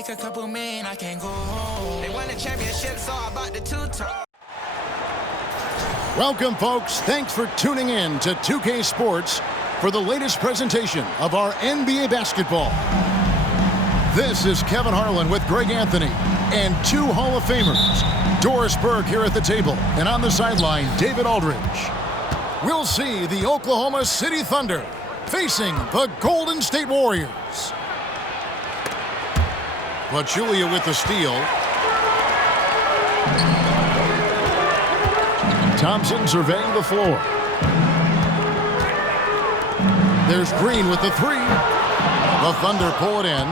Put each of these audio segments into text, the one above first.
make a couple million, I can't go home. They won the championship, so I bought the two-tone. Welcome, folks. Thanks for tuning in to 2K Sports for the latest presentation of our NBA basketball. This is Kevin Harlan with Greg Anthony and two Hall of Famers, Doris Burke here at the table, and on the sideline, David Aldridge. We'll see the Oklahoma City Thunder facing the Golden State Warriors. Pachulia with the steal. Thompson surveying the floor. There's Green with the three. The Thunder pull it in.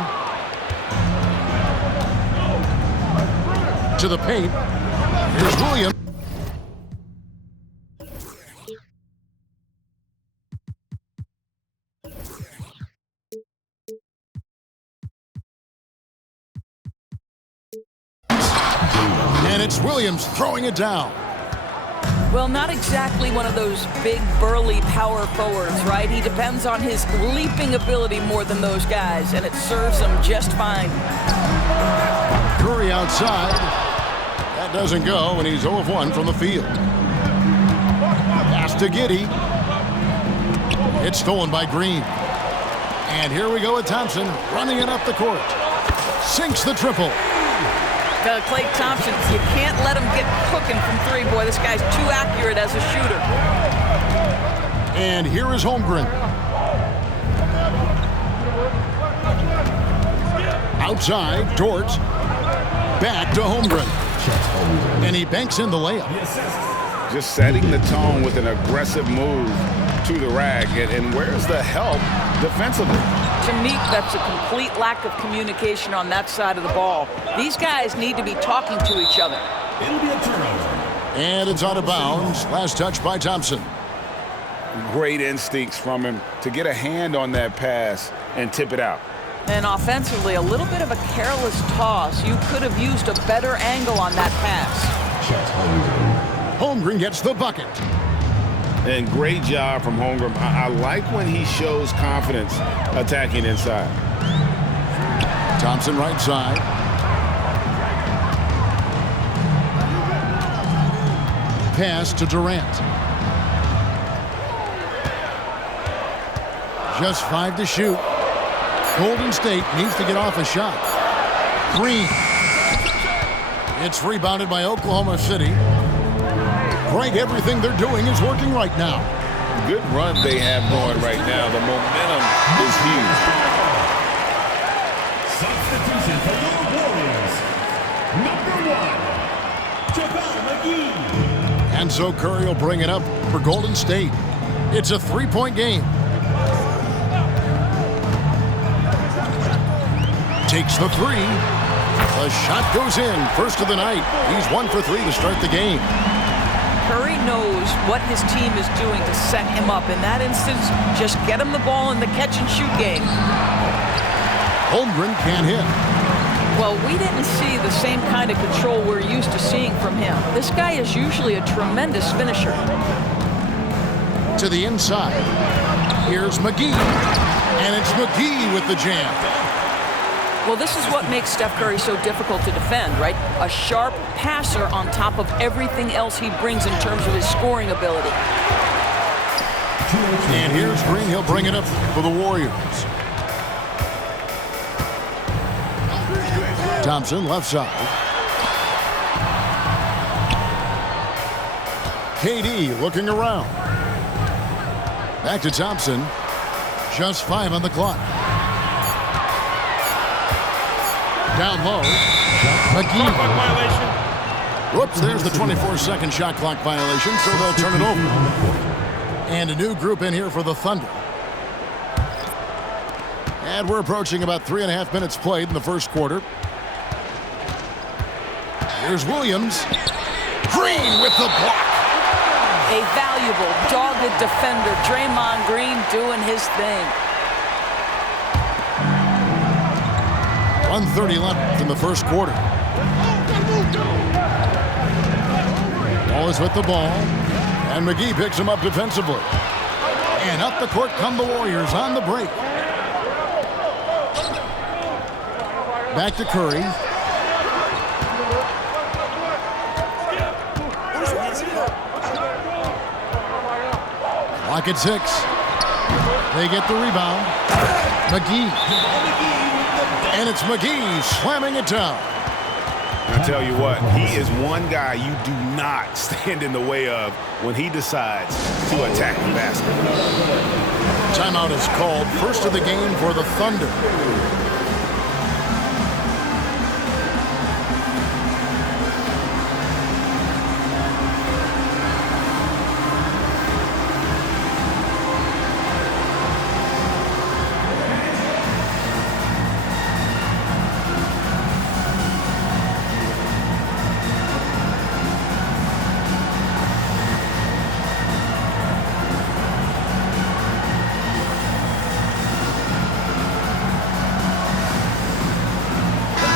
To the paint. Here's Williams. And it's Williams throwing it down. Well, not exactly one of those big, burly power forwards, right? He depends on his leaping ability more than those guys, and it serves him just fine. Curry outside. That doesn't go, and he's 0 of 1 from the field. Pass to Giddey. It's stolen by Green. And here we go with Thompson running it up the court. Sinks the triple. Clay Thompson, you can't let him get cooking from three. Boy, this guy's too accurate as a shooter. And here is Holmgren. Outside, Dort. Back to Holmgren. And he banks in the layup. Just setting the tone with an aggressive move to the rack. And where's the help defensively? To me, that's a complete lack of communication on that side of the ball. These guys need to be talking to each other. And it's out of bounds. Last touch by Thompson. Great instincts from him to get a hand on that pass and tip it out. And offensively, a little bit of a careless toss. You could have used a better angle on that pass. Holmgren gets the bucket. And great job from Holmgren. I like when he shows confidence attacking inside. Thompson right side. Pass to Durant. Just 5 to shoot. Golden State needs to get off a shot. Green. It's rebounded by Oklahoma City. Greg, everything they're doing is working right now. Good run they have going right now. The momentum is huge. Substitution for your Warriors. Number 1, JaVale McGee. And so Curry will bring it up for Golden State. It's a 3-point game. Takes the three. The shot goes in. First of the night. He's 1 for 3 to start the game. Curry knows what his team is doing to set him up. In that instance, just get him the ball in the catch-and-shoot game. Holmgren can't hit. Well, we didn't see the same kind of control we're used to seeing from him. This guy is usually a tremendous finisher. To the inside. Here's McGee. And it's McGee with the jam. Well, this is what makes Steph Curry so difficult to defend, right? A sharp passer on top of everything else he brings in terms of his scoring ability. And here's Green. He'll bring it up for the Warriors. Thompson left side. KD looking around. Back to Thompson. Just 5 on the clock. Down low. McGee. Whoops, there's the 24-second shot clock violation, so they'll turn it over. And a new group in here for the Thunder. And we're approaching about 3.5 minutes played in the first quarter. Here's Williams. Green with the block. A valuable, dogged defender. Draymond Green doing his thing. 1:30 left in the first quarter. Ball is with the ball. And McGee picks him up defensively. And up the court come the Warriors on the break. Back to Curry. Clock at 6. They get the rebound. McGee. And it's McGee slamming it down. I tell you what, he is one guy you do not stand in the way of when he decides to attack the basket. Timeout is called. First of the game for the Thunder.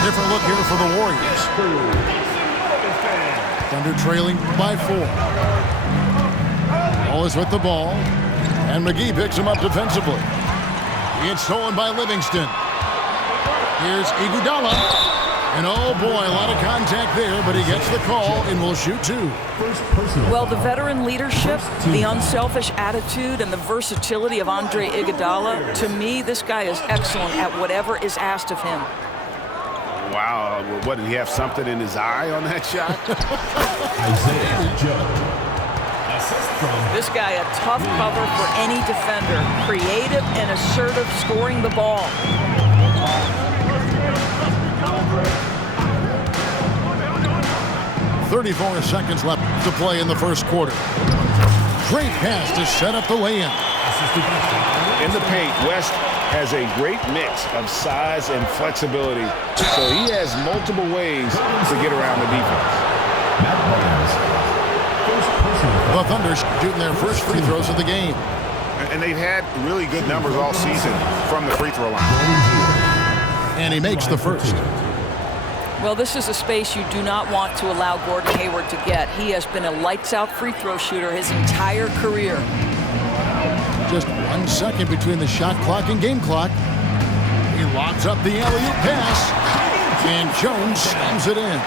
Different look here for the Warriors. Thunder trailing by 4. Wallace with the ball. And McGee picks him up defensively. It's stolen by Livingston. Here's Iguodala. And oh boy, a lot of contact there, but he gets the call and will shoot 2. Well, the veteran leadership, the unselfish attitude, and the versatility of Andre Iguodala, to me, this guy is excellent at whatever is asked of him. Wow, what, did he have something in his eye on that shot? This guy, a tough cover for any defender. Creative and assertive scoring the ball. .34 seconds left to play in the first quarter. Great pass to set up the lay-in. In the paint, West has a great mix of size and flexibility, so he has multiple ways to get around the defense. The Thunder shooting their first free throws of the game. And they've had really good numbers all season from the free throw line. And he makes the first. Well, this is a space you do not want to allow Gordon Hayward to get. He has been a lights-out free throw shooter his entire career. Just 1 second between the shot clock and game clock. He locks up the alley-oop pass, and Jones slams it in.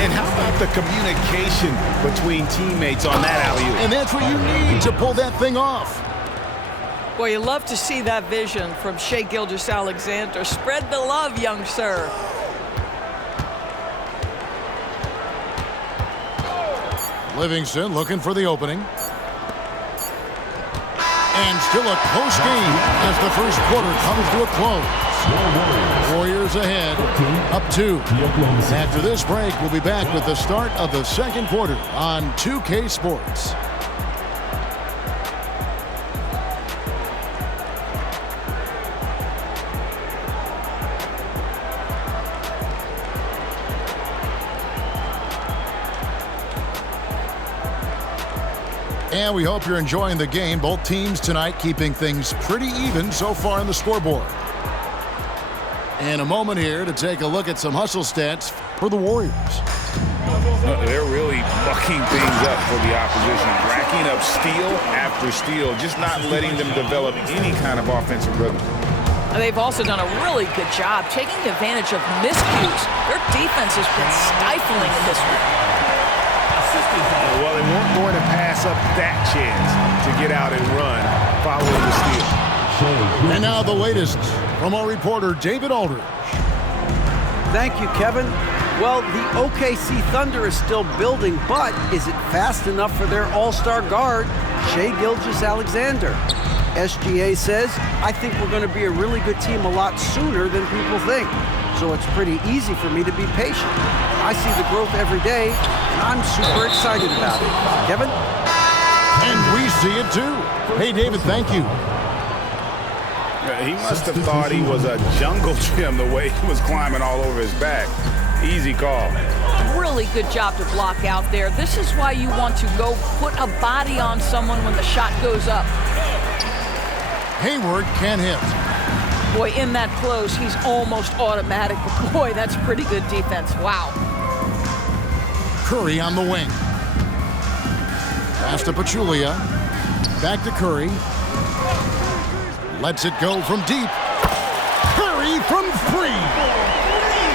And how about the communication between teammates on that alley-oop? And that's what you need to pull that thing off. Boy, you love to see that vision from Shai Gilgeous-Alexander. Spread the love, young sir. Livingston looking for the opening. And still a close game as the first quarter comes to a close. Warriors ahead, up 2. After this break, we'll be back with the start of the second quarter on 2K Sports. And we hope you're enjoying the game. Both teams tonight keeping things pretty even so far on the scoreboard. And a moment here to take a look at some hustle stats for the Warriors. They're really bucking things up for the opposition, racking up steal after steal, just not letting them develop any kind of offensive rhythm. They've also done a really good job taking advantage of miscues. Their defense has been stifling in this one. Well, they weren't going to pass up that chance to get out and run following the steal. And now the latest from our reporter, David Aldridge. Thank you, Kevin. Well, the OKC Thunder is still building, but is it fast enough for their all-star guard, Shai Gilgeous-Alexander? SGA says, I think we're going to be a really good team a lot sooner than people think. So it's pretty easy for me to be patient. I see the growth every day, and I'm super excited about it. Kevin? And we see it too. Hey, David, thank you. He must have thought he was a jungle gym the way he was climbing all over his back. Easy call. Really good job to block out there. This is why you want to go put a body on someone when the shot goes up. Hayward can't hit. Boy, in that close, he's almost automatic. But boy, that's pretty good defense. Wow. Curry on the wing. Pass to Pachulia. Back to Curry. Lets it go from deep. Curry Curry from 3.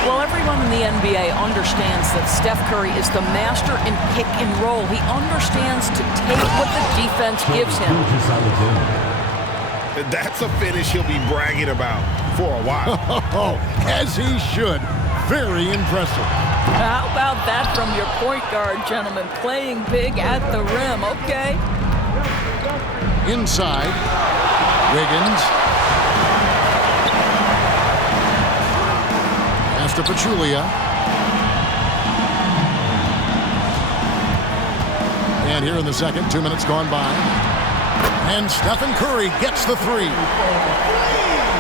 Well, everyone in the NBA understands that Steph Curry is the master in pick and roll. He understands to take what the defense gives him. That's a finish he'll be bragging about for a while. As he should. Very impressive. How about that from your point guard, gentlemen? Playing big at the rim. Okay. Inside. Wiggins. Pass to Pachulia. And here in the second, 2 minutes gone by. And Stephen Curry gets the 3.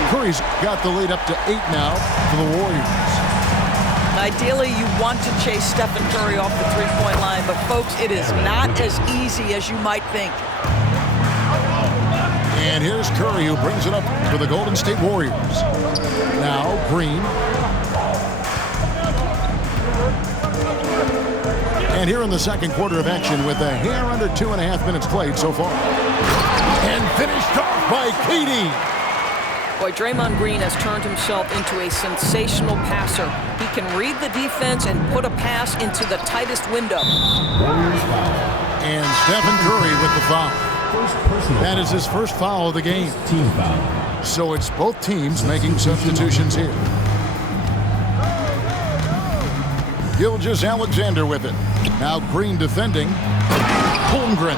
Curry's got the lead up to 8 now for the Warriors. Ideally, you want to chase Stephen Curry off the three-point line, but folks, it is not as easy as you might think. And here's Curry, who brings it up for the Golden State Warriors. Now Green. And here in the second quarter of action with a hair under 2.5 minutes played so far. And finished off by KD. Boy, Draymond Green has turned himself into a sensational passer. He can read the defense and put a pass into the tightest window. And Stephen Curry with the foul. That is his first foul of the game. Team foul. So it's both teams making substitutions here. Gilgeous-Alexander with it. Now Green defending. Holmgren.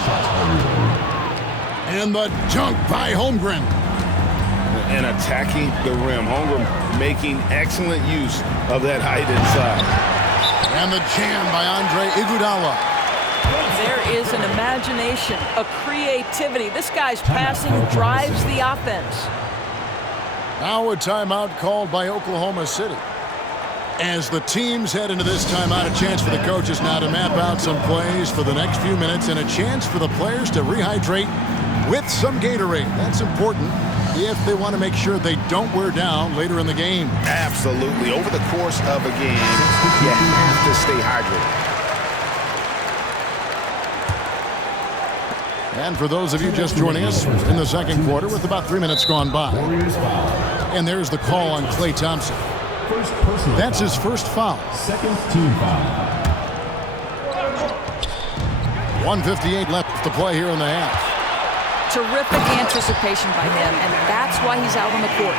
And the dunk by Holmgren. And attacking the rim. Holmgren making excellent use of that height inside. And the jam by Andre Iguodala. There is an imagination, a creativity. This guy's passing drives the offense. Now a timeout called by Oklahoma City. As the teams head into this timeout, a chance for the coaches now to map out some plays for the next few minutes and a chance for the players to rehydrate with some Gatorade. That's important if they want to make sure they don't wear down later in the game. Absolutely. Over the course of a game, you have to stay hydrated. And for those of you just joining us in the second quarter with about 3 minutes gone by. And there's the call on Clay Thompson. That's his first foul. Second team foul. 1:58 left to play here in the half. Terrific anticipation by him, and that's why he's out on the court.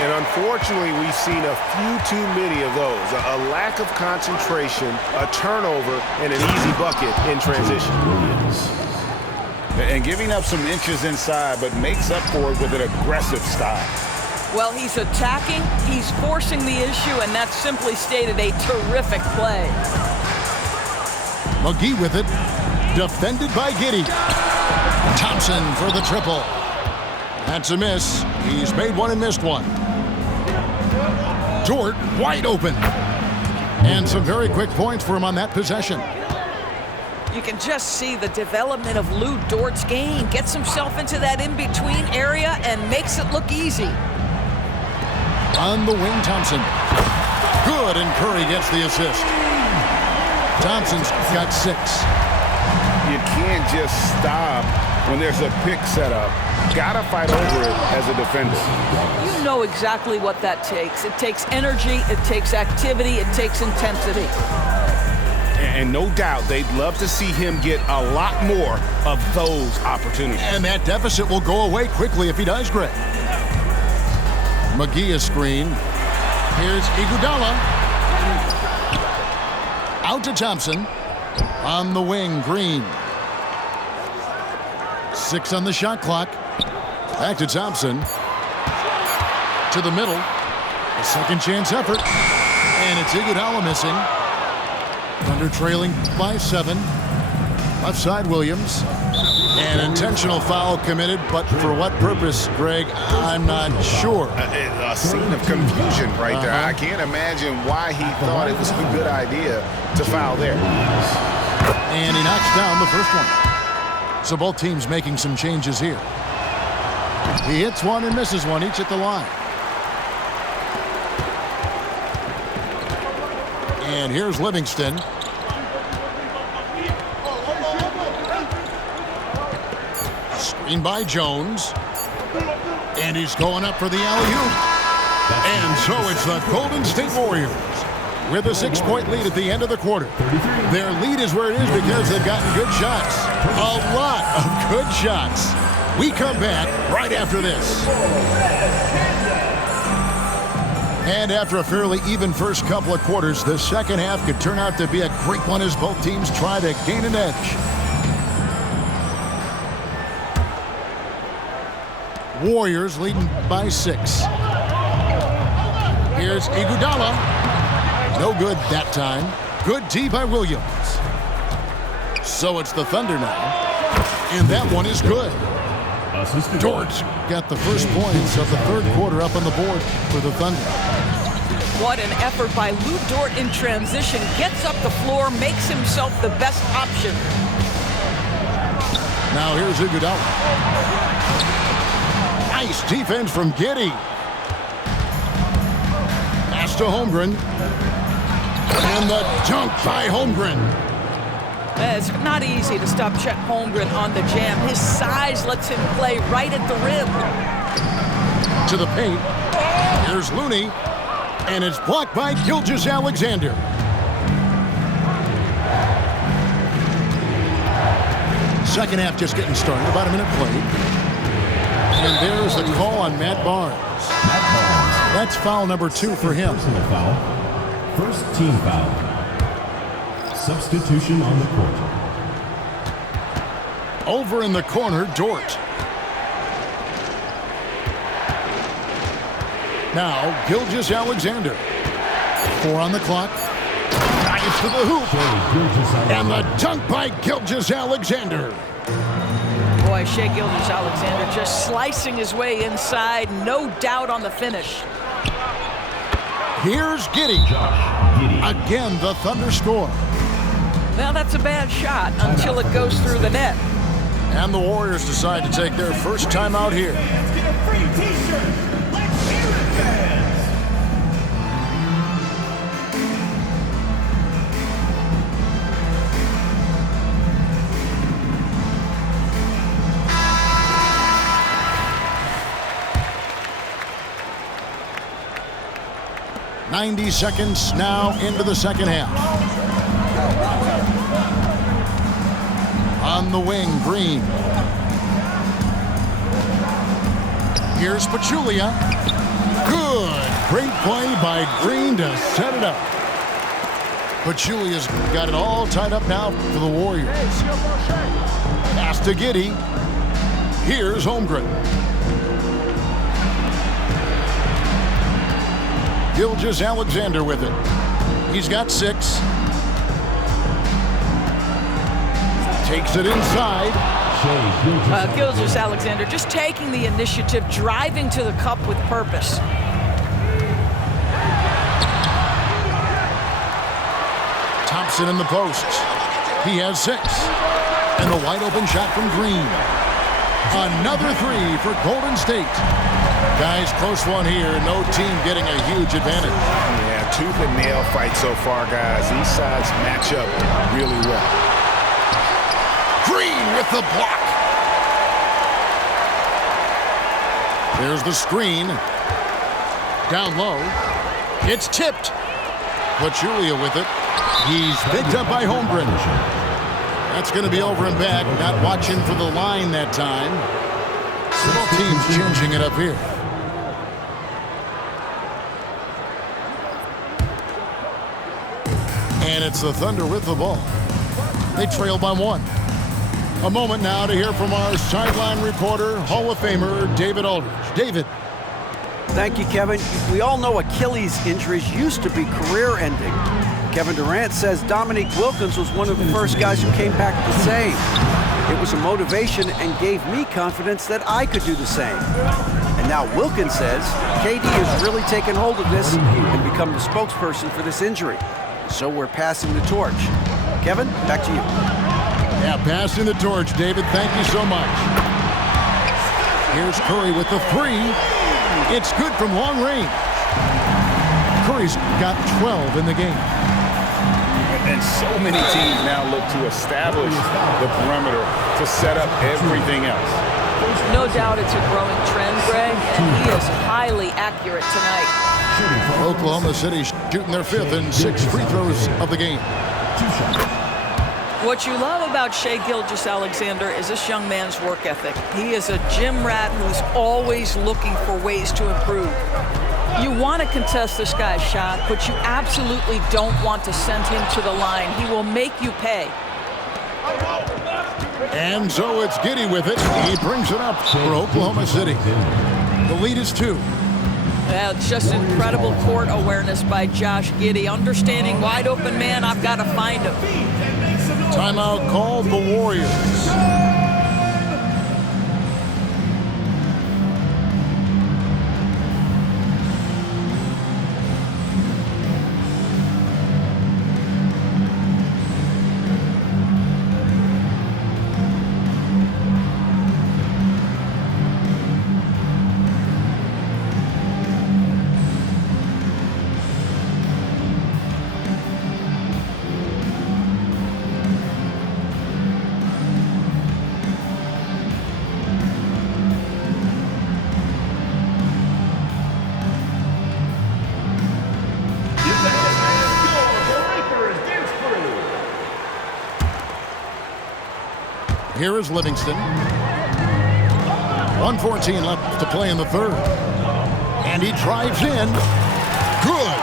And unfortunately, we've seen a few too many of those. A lack of concentration, a turnover, and an easy bucket in transition. And giving up some inches inside, but makes up for it with an aggressive style. Well, he's attacking, he's forcing the issue, and that's simply stated a terrific play. McGee with it. Defended by Giddey. Thompson for the triple. That's a miss. He's made one and missed one. Dort wide open. And some very quick points for him on that possession. You can just see the development of Lou Dort's game. Gets himself into that in-between area and makes it look easy. On the wing, Thompson. Good, and Curry gets the assist. Thompson's got 6. You can't just stop when there's a pick set up. Gotta fight over it as a defender. You know exactly what that takes. It takes energy, it takes activity, it takes intensity. And no doubt they'd love to see him get a lot more of those opportunities. And that deficit will go away quickly if he does, Greg. McGee is screen. Here's Iguodala. Out to Thompson. On the wing, Green. 6 on the shot clock. Back to Thompson. To the middle. A second chance effort. And it's Iguodala missing. Thunder trailing by 7. Left side, Williams. An intentional foul committed, but for what purpose, Greg, I'm not sure. A scene of confusion right there. I can't imagine why he thought it was a good idea to foul there. And he knocks down the first one. So both teams making some changes here. He hits one and misses one, each at the line. And here's Livingston. Screen by Jones. And he's going up for the alley-oop. And so it's the Golden State Warriors with a 6-point lead at the end of the quarter. Their lead is where it is because they've gotten good shots. A lot of good shots. We come back right after this. And after a fairly even first couple of quarters, the second half could turn out to be a great one as both teams try to gain an edge. Warriors leading by 6. Here's Iguodala. No good that time. Good D by Williams. So it's the Thunder now. And that one is good. Dort got the first points of the third quarter up on the board for the Thunder. What an effort by Lou Dort in transition. Gets up the floor, makes himself the best option. Now here's Iguodala. Nice defense from Giddey. Pass to Holmgren. And the dunk by Holmgren. It's not easy to stop Chet Holmgren on the jam. His size lets him play right at the rim. To the paint. Here's Looney. And it's blocked by Gilgeous-Alexander. Second half just getting started. About a minute played. And there's the call on Matt Barnes. That's foul number 2 for him. Foul. First team foul. Substitution on the court. Over in the corner, Dort. Now, Gilgeous-Alexander. 4 on the clock. Dives to the hoop. And the dunk by Gilgeous-Alexander. Boy, Shai Gilgeous-Alexander just slicing his way inside. No doubt on the finish. Here's Giddey. Again, the Thunder score. Well, that's a bad shot until it goes through the net. And the Warriors decide to take their first time out here. Let's get a free t-shirt. Let's hear it, fans. 90 seconds now into the second half. On the wing, Green. Here's Pachulia. Good. Great play by Green to set it up. Pachulia's got it all tied up now for the Warriors. Pass to Giddey. Here's Holmgren. Gilgeous-Alexander with it. He's got 6. Takes it inside. Gilgeous-Alexander just taking the initiative, driving to the cup with purpose. Thompson in the post. He has 6. And the wide open shot from Green. Another 3 for Golden State. Guys, close one here. No team getting a huge advantage. Yeah, tooth and nail fight so far, guys. These sides match up really well. Green with the block. There's the screen. Down low. It's tipped. Pachulia with it. He's picked up by Holmgren. That's going to be over and back. Not watching for the line that time. Both teams changing it up here. And it's the Thunder with the ball. They trail by 1. A moment now to hear from our sideline reporter, Hall of Famer, David Aldridge. David. Thank you, Kevin. We all know Achilles injuries used to be career-ending. Kevin Durant says Dominique Wilkins was one of the first guys who came back the same. It was a motivation and gave me confidence that I could do the same. And now Wilkins says KD has really taken hold of this and become the spokesperson for this injury. So we're passing the torch. Kevin, back to you. Yeah, passing the torch, David. Thank you so much. Here's Curry with the 3. It's good from long range. Curry's got 12 in the game. And so many teams now look to establish the perimeter to set up everything else. No doubt it's a growing trend, Greg, and he is highly accurate tonight. Oklahoma City shooting their 5th and 6th free throws of the game. What you love about Shai Gilgeous-Alexander is this young man's work ethic. He is a gym rat who's always looking for ways to improve. You want to contest this guy's shot, but you absolutely don't want to send him to the line. He will make you pay. And so it's Giddey with it. He brings it up for Oklahoma City. The lead is 2. Yeah, it's just incredible court awareness by Josh Giddey. Understanding wide open man, I've got to find him. Timeout called the Warriors. Here is Livingston. 1:14 left to play in the 3rd. And he drives in. Good.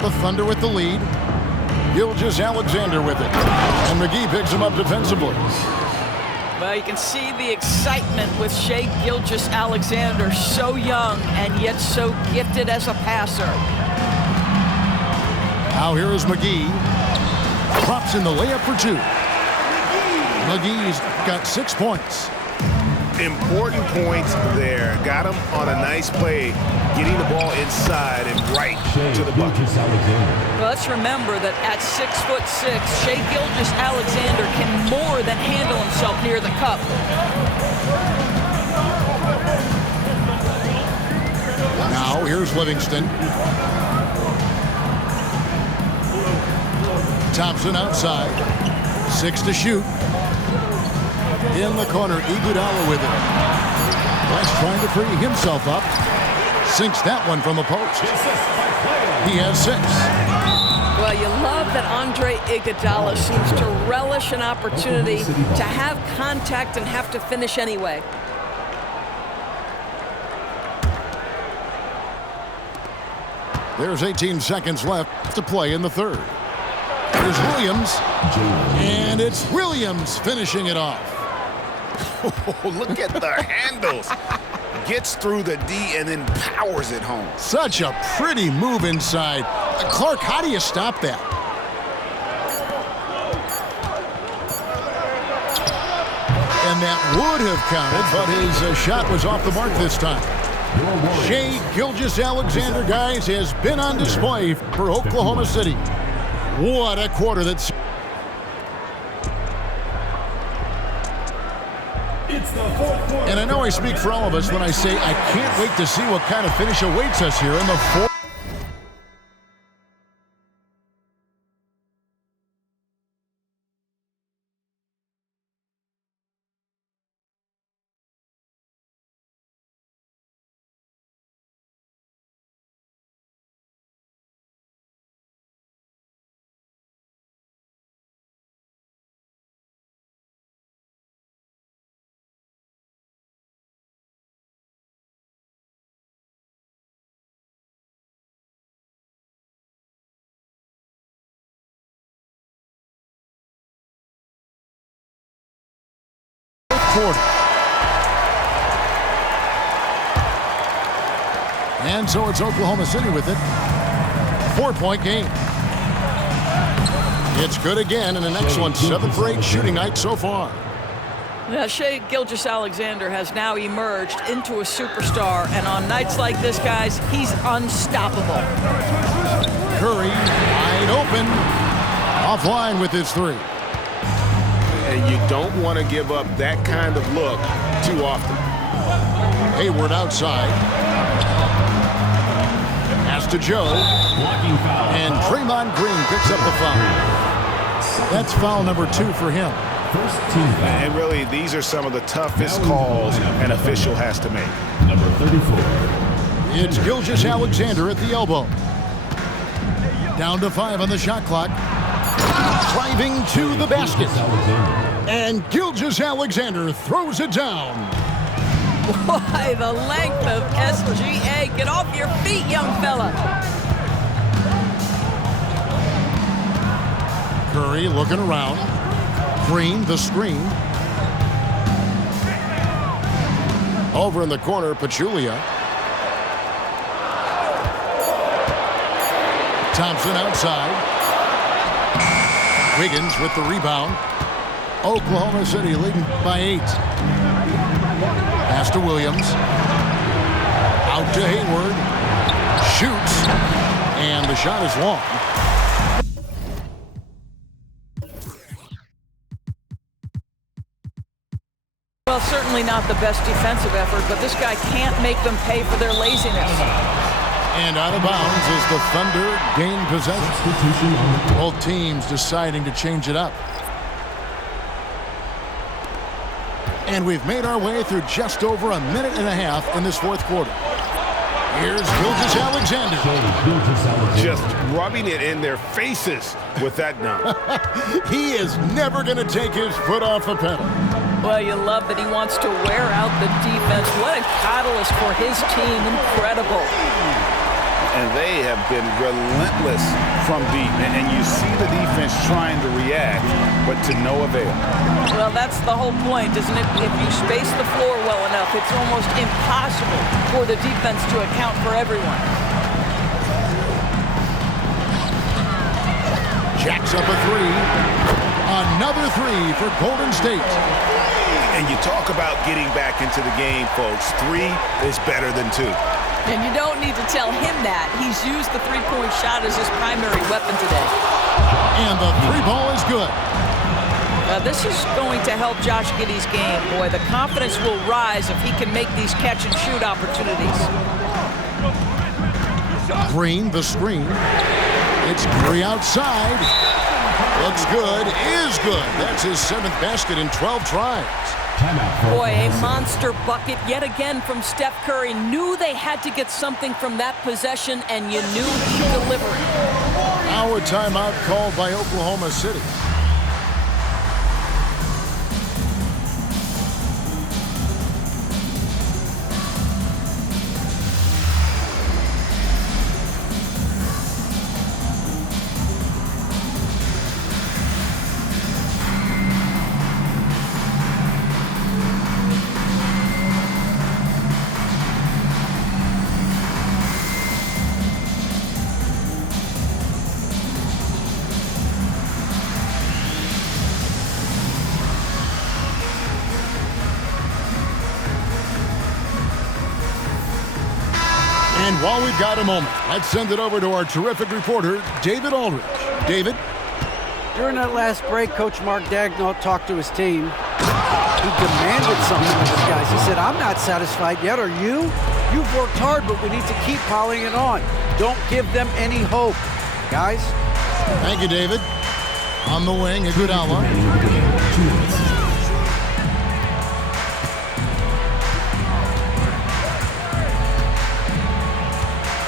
The Thunder with the lead. Gilgeous-Alexander with it. And McGee picks him up defensively. Well, you can see the excitement with Shai Gilgeous-Alexander, so young and yet so gifted as a passer. Now here is McGee. Drops in the layup for 2. McGee's got 6 points. Important points there. Got him on a nice play, getting the ball inside and right to the bucket. Well, let's remember that at 6'6", Shai Gilgeous-Alexander can more than handle himself near the cup. Now here's Livingston. Thompson outside. 6 to shoot. In the corner, Iguodala with it. West trying to free himself up. Sinks that one from the post. He has 6. Well, you love that Andre Iguodala seems to relish an opportunity to have contact and have to finish anyway. There's 18 seconds left to play in the 3rd. Here's Williams. And it's Williams finishing it off. Oh, look at the handles. Gets through the D and then powers it home. Such a pretty move inside. Clark, how do you stop that? And that would have counted, but his shot was off the mark this time. Shai Gilgeous-Alexander, guys, has been on display for Oklahoma City. What a quarter that's... And I know I speak for all of us when I say I can't wait to see what kind of finish awaits us here in the 4th. Quarter. And so it's Oklahoma City with it. 4-point game. It's good again, and an excellent 7 for 8 shooting night so far. Now, Shai Gilgeous-Alexander has now emerged into a superstar, and on nights like this, guys, he's unstoppable. Curry wide open. Offline with his 3. And you don't want to give up that kind of look too often. Hayward outside. Pass to Joe. And Draymond Green picks up the foul. That's foul number 2 for him. First team foul. And really, these are some of the toughest calls an official has to make. Number 34. It's Gilgeous-Alexander at the elbow. Down to 5 on the shot clock. Driving to the basket. And Gilgeous-Alexander throws it down. Why, the length of SGA. Get off your feet, young fella. Curry looking around. Green, the screen. Over in the corner, Pachulia. Thompson outside. Wiggins with the rebound. Oklahoma City leading by 8. Pass to Williams. Out to Hayward. Shoots. And the shot is long. Well, certainly not the best defensive effort, but this guy can't make them pay for their laziness. And out of bounds as the Thunder gain possession. Both teams deciding to change it up. And we've made our way through just over a minute and a half in this fourth quarter. Here's Gilgeous-Alexander. Just rubbing it in their faces with that dunk. He is never going to take his foot off the pedal. Well, you love that he wants to wear out the defense. What a catalyst for his team. Incredible. And they have been relentless from deep. And you see the defense trying to react, but to no avail. Well, that's the whole point, isn't it? If you space the floor well enough, it's almost impossible for the defense to account for everyone. Jacks up a 3. Another 3 for Golden State. And you talk about getting back into the game, folks. 3 is better than 2. And you don't need to tell him that. He's used the three-point shot as his primary weapon today. And the 3 ball is good. This is going to help Josh Giddey's game. Boy, the confidence will rise if he can make these catch-and-shoot opportunities. Green, the screen. It's Curry outside. Looks good, is good. That's his 7th basket in 12 tries. Boy, a monster bucket yet again from Steph Curry. Knew they had to get something from that possession, and you knew he'd deliver it. Now a timeout called by Oklahoma City. And while we've got a moment, let's send it over to our terrific reporter, David Aldridge. David? During that last break, Coach Mark Daigneault talked to his team. He demanded something of his guys. He said, I'm not satisfied yet, are you? You've worked hard, but we need to keep piling it on. Don't give them any hope. Guys? Thank you, David. On the wing, Iguodala.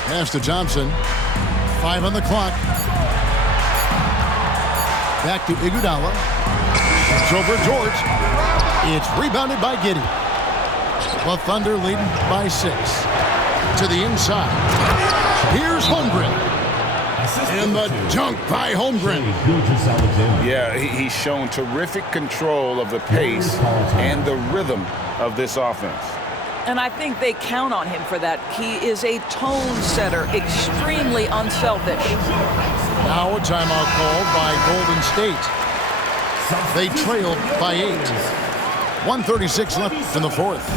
Pass to Thompson. 5 on the clock. Back to Iguodala. It's over George. It's rebounded by Giddey. The Thunder leading by 6. To the inside. Here's Holmgren. And the dunk by Holmgren. Yeah, he's shown terrific control of the pace and the rhythm of this offense. And I think they count on him for that. He is a tone setter, extremely unselfish. Now a timeout called by Golden State. They trailed by 8. 1:36 left in the fourth.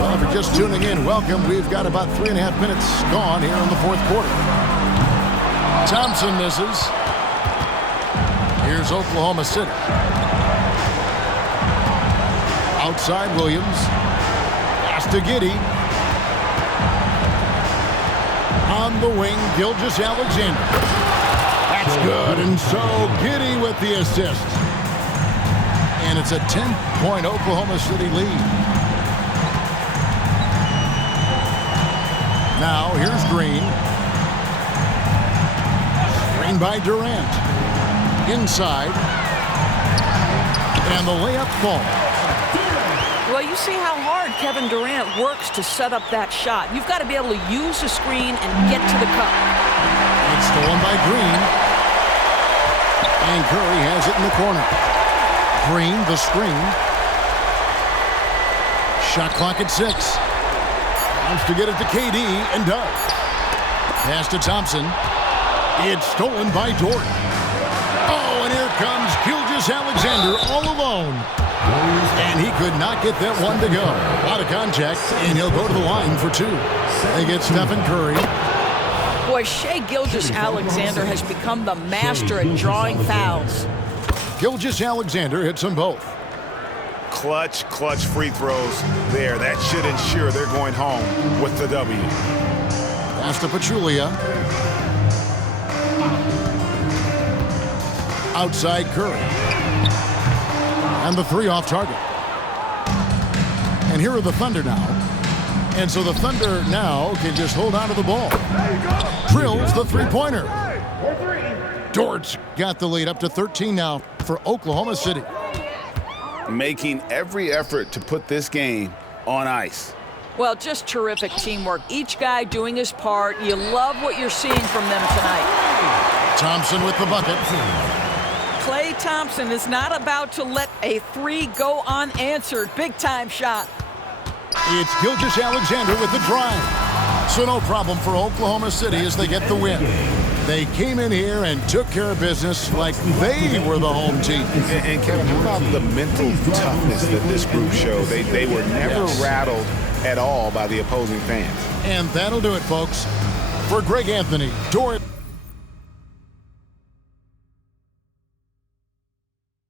Well, if you're just tuning in, welcome. We've got about 3.5 minutes gone here in the fourth quarter. Thompson misses. Here's Oklahoma City. Outside Williams. Pass to Giddey. On the wing, Gilgeous-Alexander. That's good, and so Giddey with the assist. And it's a 10-point Oklahoma City lead. Now, here's Green. Screen by Durant. Inside. And the layup falls. Well, you see how hard Kevin Durant works to set up that shot. You've got to be able to use the screen and get to the cup. It's stolen by Green. And Curry has it in the corner. Green, the screen. Shot clock at 6. Wants to get it to KD and does. Pass to Thompson. It's stolen by Dort. Oh, and here comes Gilgeous-Alexander all alone. And he could not get that one to go. Out of contact, and he'll go to the line for 2. They get Stephen Curry. Boy, Shai Gilgeous-Alexander has become the master at drawing fouls. Gilgeous-Alexander hits them both. Clutch free throws there. That should ensure they're going home with the W. Pass to Pachulia. Outside Curry. And the 3 off target. And here are the Thunder now. And so the Thunder now can just hold on to the ball. Drills the three-pointer. Dort's got the lead up to 13 now for Oklahoma City. Making every effort to put this game on ice. Well, just terrific teamwork. Each guy doing his part. You love what you're seeing from them tonight. Thompson with the bucket. Clay Thompson is not about to let a 3 go unanswered. Big-time shot. It's Gilgeous-Alexander with the drive. So no problem for Oklahoma City as they get the win. They came in here and took care of business like they were the home team. And Kevin, how about the mental toughness that this group showed? They were never rattled at all by the opposing fans. And that'll do it, folks. For Greg Anthony, Dort.